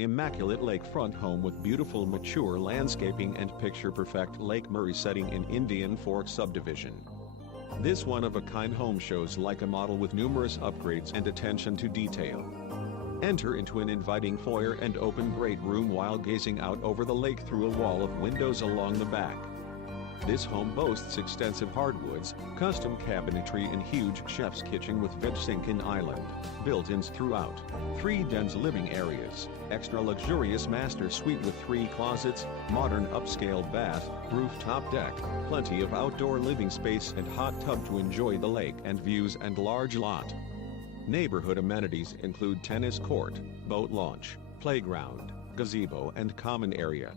Immaculate lakefront home with beautiful mature landscaping and picture-perfect Lake Murray setting in Indian Fork subdivision. This one-of-a-kind home shows like a model with numerous upgrades and attention to detail. Enter into an inviting foyer and open great room while gazing out over the lake through a wall of windows along the back. This home boasts extensive hardwoods, custom cabinetry and huge chef's kitchen with veg sink and island, built-ins throughout, 3 dense living areas, extra luxurious master suite with 3 closets, modern upscale bath, rooftop deck, plenty of outdoor living space and hot tub to enjoy the lake and views and large lot. Neighborhood amenities include tennis court, boat launch, playground, gazebo and common area.